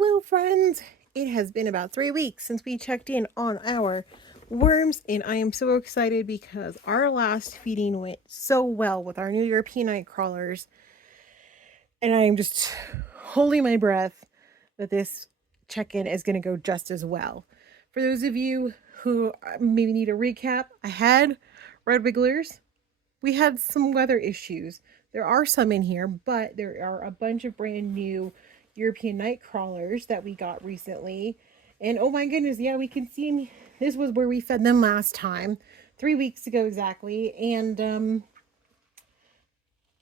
Hello friends! It has been about 3 weeks since we checked in on our worms, and I am so excited because our last feeding went so well with our new European night crawlers, and I am just holding my breath that this check-in is going to go just as well. For those of you who maybe need a recap, I had red wigglers. We had some weather issues. There are some in here, but there are a bunch of brand new European night crawlers that we got recently. And oh my goodness, yeah, we can see them. This was where we fed them last time, 3 weeks ago exactly. And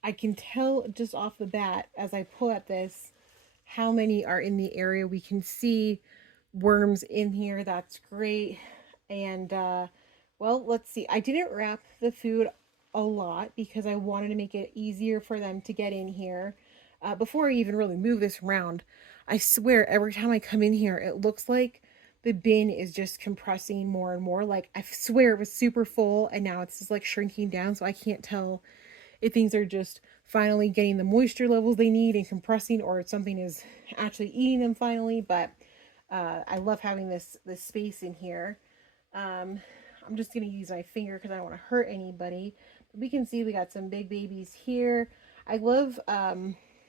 I can tell just off the bat as I pull at this how many are in the area. We can see worms in here. That's great. And well, let's see. I didn't wrap the food a lot because I wanted to make it easier for them to get in here. Before I even really move this around, I swear every time I come in here, it looks like the bin is just compressing more and more. Like, I swear it was super full and now it's just like shrinking down, so I can't tell if things are just finally getting the moisture levels they need and compressing, or if something is actually eating them finally. But I love having this space in here. I'm just going to use my finger because I don't want to hurt anybody. But we can see we got some big babies here. I love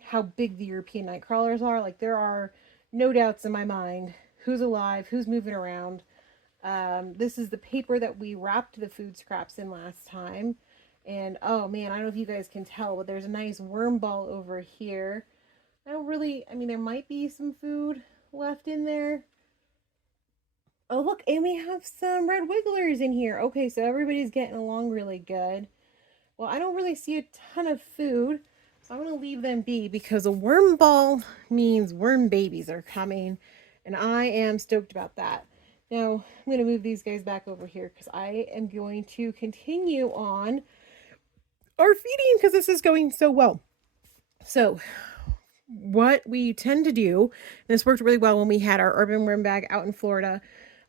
how big the European night crawlers are. Like, there are no doubts in my mind who's alive, who's moving around. This is the paper that we wrapped the food scraps in last time. And oh man, I don't know if you guys can tell, but there's a nice worm ball over here. I mean, there might be some food left in there. Oh look, and we have some red wigglers in here. Okay, so everybody's getting along really good. Well, I don't really see a ton of food, so I'm going to leave them be because a worm ball means worm babies are coming, and I am stoked about that. Now, I'm going to move these guys back over here because I am going to continue on our feeding because this is going so well. So, what we tend to do, and this worked really well when we had our urban worm bag out in Florida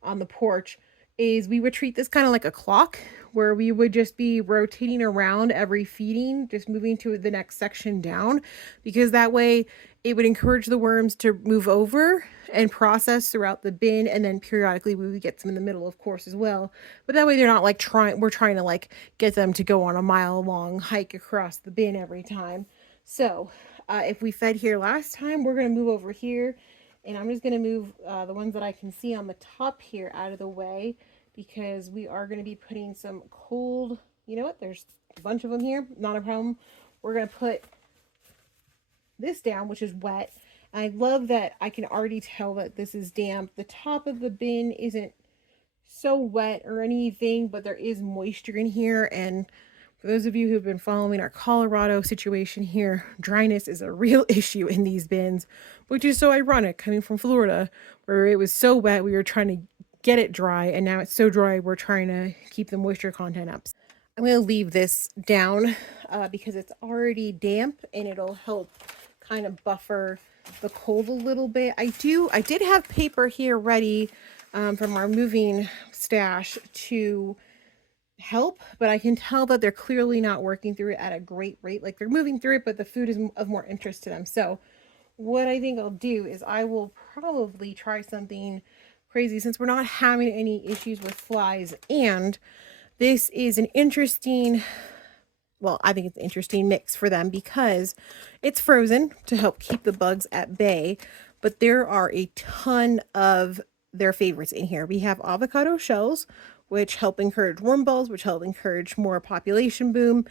on the porch, is we would treat this kind of like a clock where we would just be rotating around every feeding, just moving to the next section down, because that way it would encourage the worms to move over and process throughout the bin, and then periodically we would get some in the middle, of course, as well. But that way they're not like we're trying to like get them to go on a mile-long hike across the bin every time. So if we fed here last time, we're going to move over here, and I'm just going to move the ones that I can see on the top here out of the way, because we are going to be putting some cold, you know what, there's a bunch of them here, not a problem. We're going to put this down, which is wet. And I love that I can already tell that this is damp. The top of the bin isn't so wet or anything, but there is moisture in here. And for those of you who've been following our Colorado situation here, dryness is a real issue in these bins, which is so ironic coming from Florida, where it was so wet we were trying to get it dry, and now it's so dry we're trying to keep the moisture content up. I'm going to leave this down because it's already damp, and it'll help kind of buffer the cold a little bit. I did have paper here ready from our moving stash to help, but I can tell that they're clearly not working through it at a great rate. Like, they're moving through it, but the food is of more interest to them. So what I think I'll do is I will probably try something crazy, since we're not having any issues with flies, and this is an interesting, well, I think it's an interesting mix for them because it's frozen to help keep the bugs at bay, but there are a ton of their favorites in here. We have avocado shells, which help encourage worm balls, which help encourage more population boom,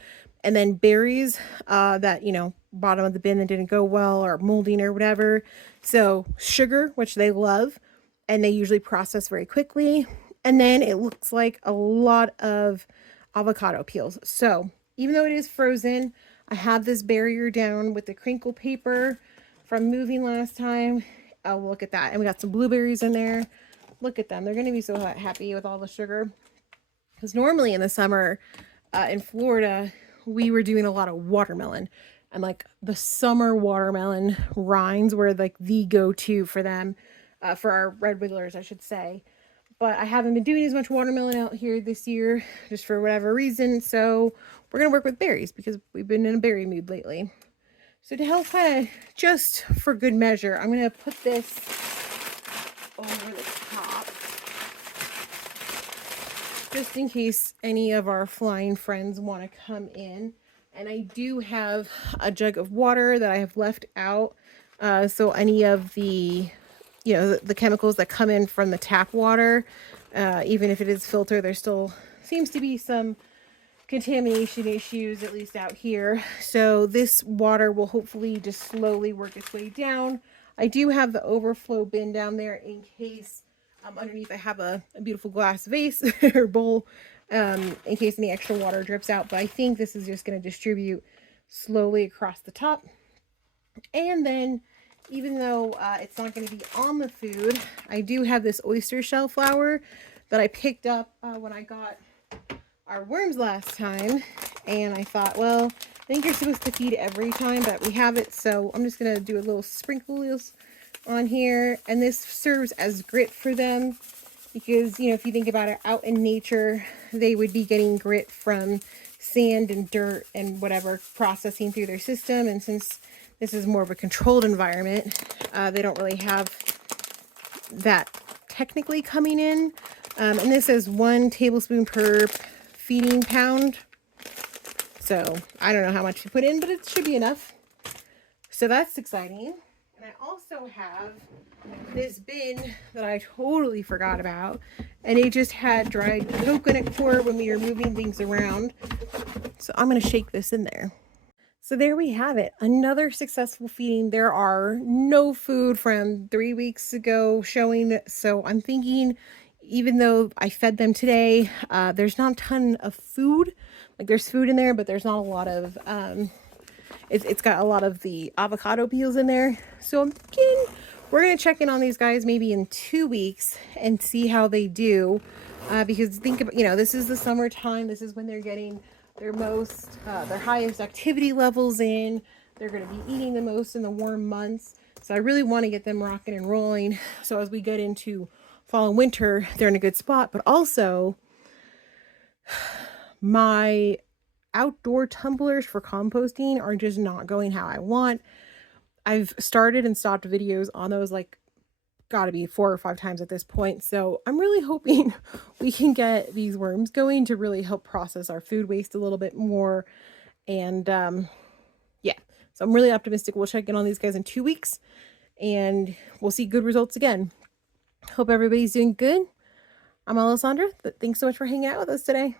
and then berries that, you know, bottom of the bin that didn't go well or molding or whatever. So sugar, which they love, and they usually process very quickly. And then it looks like a lot of avocado peels. So even though it is frozen, I have this barrier down with the crinkle paper from moving last time. Oh, look at that. And we got some blueberries in there. Look at them. They're going to be so happy with all the sugar. Because normally in the summer in Florida, we were doing a lot of watermelon. And like the summer watermelon rinds were like the go-to for them, for our red wigglers, I should say. But I haven't been doing as much watermelon out here this year, just for whatever reason. So we're going to work with berries because we've been in a berry mood lately. So to help kind of, just for good measure, I'm going to put this over the top, just in case any of our flying friends want to come in. And I do have a jug of water that I have left out. So any of the, the chemicals that come in from the tap water, even if it is filtered, there still seems to be some contamination issues, at least out here. So this water will hopefully just slowly work its way down. I do have the overflow bin down there in case underneath I have a beautiful glass vase or bowl in case any extra water drips out. But I think this is just going to distribute slowly across the top. And then, even though it's not going to be on the food, I do have this oyster shell flour that I picked up when I got our worms last time. And I thought, well, I think you're supposed to feed every time, but we have it. So I'm just going to do a little sprinkles on here. And this serves as grit for them because, if you think about it, out in nature, they would be getting grit from sand and dirt and whatever processing through their system. And since this is more of a controlled environment, they don't really have that technically coming in. And this is 1 tablespoon per feeding pound. So I don't know how much to put in, but it should be enough. So that's exciting. And I also have this bin that I totally forgot about. And it just had dried coconut coir when we were moving things around. So I'm going to shake this in there. So there we have it. Another successful feeding. There are no food from 3 weeks ago showing. So I'm thinking, even though I fed them today, there's not a ton of food. Like there's food in there, but there's not a lot of, it's got a lot of the avocado peels in there. So I'm thinking we're going to check in on these guys maybe in 2 weeks and see how they do. Because think about, this is the summertime. This is when they're getting their highest activity levels in. They're going to be eating the most in the warm months. So I really want to get them rocking and rolling. So as we get into fall and winter, they're in a good spot. But also, my outdoor tumblers for composting are just not going how I want. I've started and stopped videos on those, like, gotta be 4 or 5 times at this point. So I'm really hoping we can get these worms going to really help process our food waste a little bit more. And yeah, so I'm really optimistic we'll check in on these guys in 2 weeks and we'll see good results again. Hope everybody's doing good. I'm Alessandra. Thanks so much for hanging out with us today.